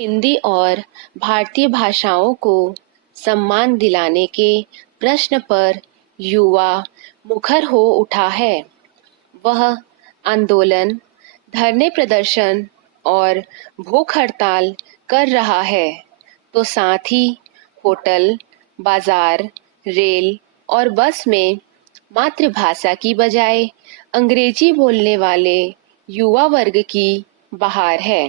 हिंदी और भारतीय भाषाओं को सम्मान दिलाने के प्रश्न पर युवा मुखर हो उठा है। वह आंदोलन, धरने प्रदर्शन और भूख हड़ताल कर रहा है, तो साथ ही होटल, बाजार, रेल और बस में मातृभाषा की बजाय अंग्रेजी बोलने वाले युवा वर्ग की बहार है।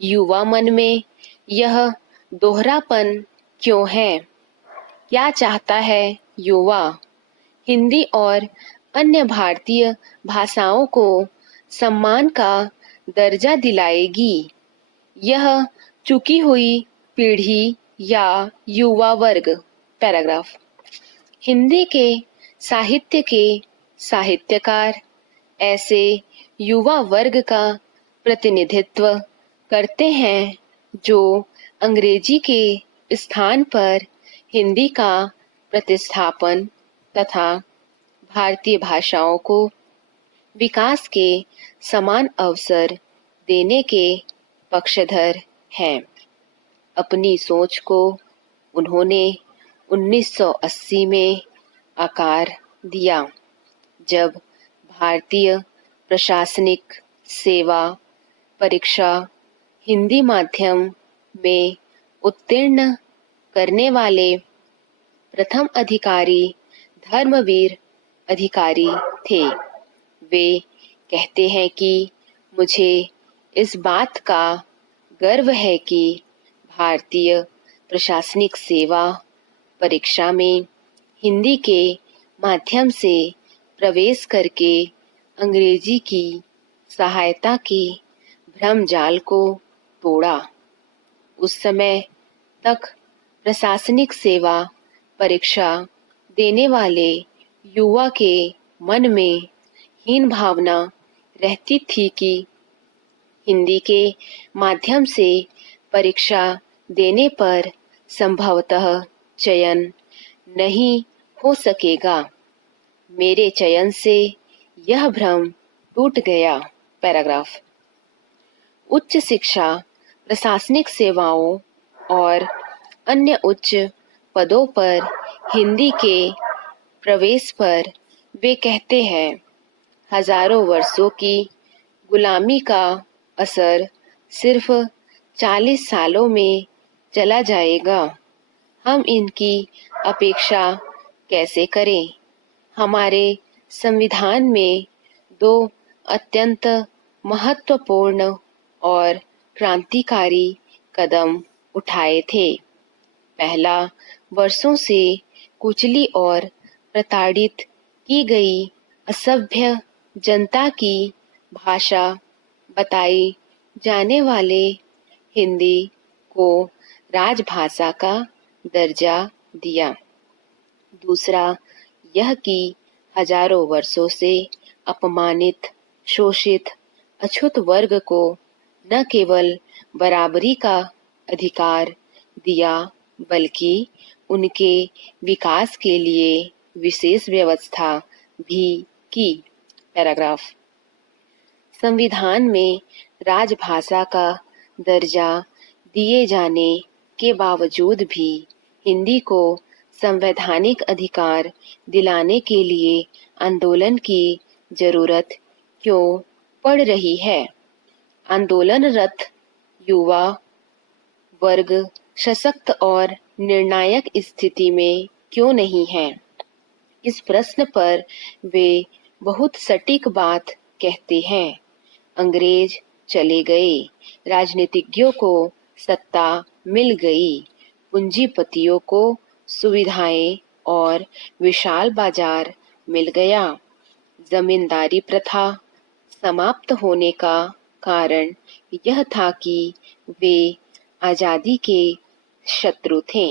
युवा मन में यह दोहरापन क्यों है? क्या चाहता है युवा? हिंदी और अन्य भारतीय भाषाओं को सम्मान का दर्जा दिलाएगी यह चुकी हुई पीढ़ी या युवा वर्ग? पैराग्राफ। हिंदी के साहित्य के साहित्यकार ऐसे युवा वर्ग का प्रतिनिधित्व करते हैं जो अंग्रेजी के स्थान पर हिंदी का प्रतिस्थापन तथा भारतीय भाषाओं को विकास के समान अवसर देने के पक्षधर हैं। अपनी सोच को उन्होंने 1980 में आकार दिया, जब भारतीय प्रशासनिक सेवा परीक्षा हिंदी माध्यम में उत्तीर्ण करने वाले प्रथम अधिकारी धर्मवीर अधिकारी थे। वे कहते हैं कि मुझे इस बात का गर्व है कि भारतीय प्रशासनिक सेवा परीक्षा में हिंदी के माध्यम से प्रवेश करके अंग्रेजी की सहायता के भ्रमजाल को तोड़ा। उस समय तक प्रशासनिक सेवा परीक्षा देने वाले युवा के मन में हीन भावना रहती थी कि हिंदी के माध्यम से परीक्षा देने पर संभवतः चयन नहीं हो सकेगा। मेरे चयन से यह भ्रम टूट गया। पैराग्राफ। उच्च शिक्षा, प्रशासनिक सेवाओं और अन्य उच्च पदों पर हिंदी के प्रवेश पर वे कहते हैं, हजारों वर्षों की गुलामी का असर सिर्फ 40 सालों में चला जाएगा। हम इनकी अपेक्षा कैसे करें? हमारे संविधान में 2 अत्यंत महत्वपूर्ण और क्रांतिकारी कदम उठाए थे। पहला, वर्षों से कुचली और प्रताड़ित की गई असभ्य जनता की भाषा बताई जाने वाले हिंदी को राजभाषा का दर्जा दिया। दूसरा, यह कि हजारों वर्षों से अपमानित, शोषित, अछूत वर्ग को न केवल बराबरी का अधिकार दिया, बल्कि उनके विकास के लिए विशेष व्यवस्था भी की। पैराग्राफ। संविधान में राजभाषा का दर्जा दिए जाने के बावजूद भी हिंदी को संवैधानिक अधिकार दिलाने के लिए आंदोलन की जरूरत क्यों पड़ रही है? आंदोलनरत युवा वर्ग सशक्त और निर्णायक स्थिति में क्यों नहीं है? इस प्रश्न पर वे बहुत सटीक बात कहते हैं। अंग्रेज चले गए, राजनीतिज्ञों को सत्ता मिल गई, पूंजीपतियों को सुविधाएं और विशाल बाजार मिल गया। जमींदारी प्रथा समाप्त होने का कारण यह था कि वे आजादी के शत्रु थे,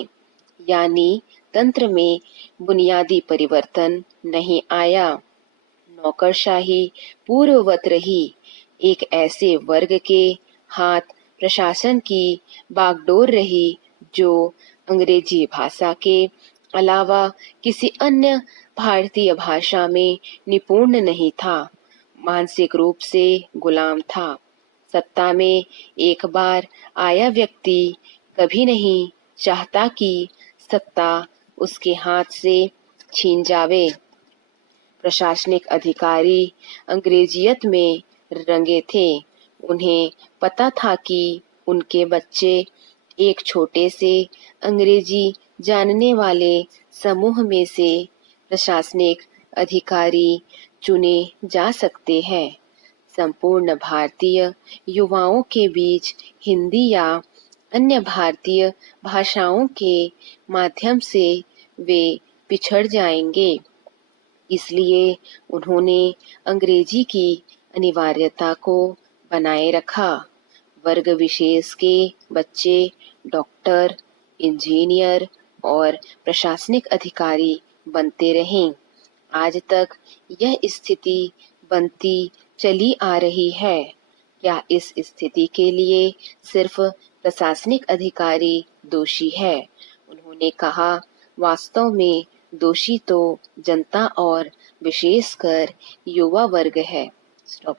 यानी तंत्र में बुनियादी परिवर्तन नहीं आया। नौकरशाही पूर्ववत रही। एक ऐसे वर्ग के हाथ प्रशासन की बागडोर रही जो अंग्रेजी भाषा के अलावा किसी अन्य भारतीय भाषा में निपुण नहीं था, मानसिक रूप से गुलाम था, सत्ता में एक बार आया व्यक्ति कभी नहीं चाहता कि सत्ता उसके हाथ से छीन जावे। प्रशासनिक अधिकारी अंग्रेजियत में रंगे थे। उन्हें पता था कि उनके बच्चे एक छोटे से अंग्रेजी जानने वाले समूह में से प्रशासनिक अधिकारी चुने जा सकते हैं। संपूर्ण भारतीय युवाओं के बीच हिंदी या अन्य भारतीय भाषाओं के माध्यम से वे पिछड़ जाएंगे। इसलिए उन्होंने अंग्रेजी की अनिवार्यता को बनाए रखा। वर्ग विशेष के बच्चे डॉक्टर, इंजीनियर और प्रशासनिक अधिकारी बनते रहे। आज तक यह स्थिति बनती चली आ रही है। क्या इस स्थिति के लिए सिर्फ प्रशासनिक अधिकारी दोषी है? उन्होंने कहा, वास्तव में दोषी तो जनता और विशेषकर युवा वर्ग है। स्टॉप।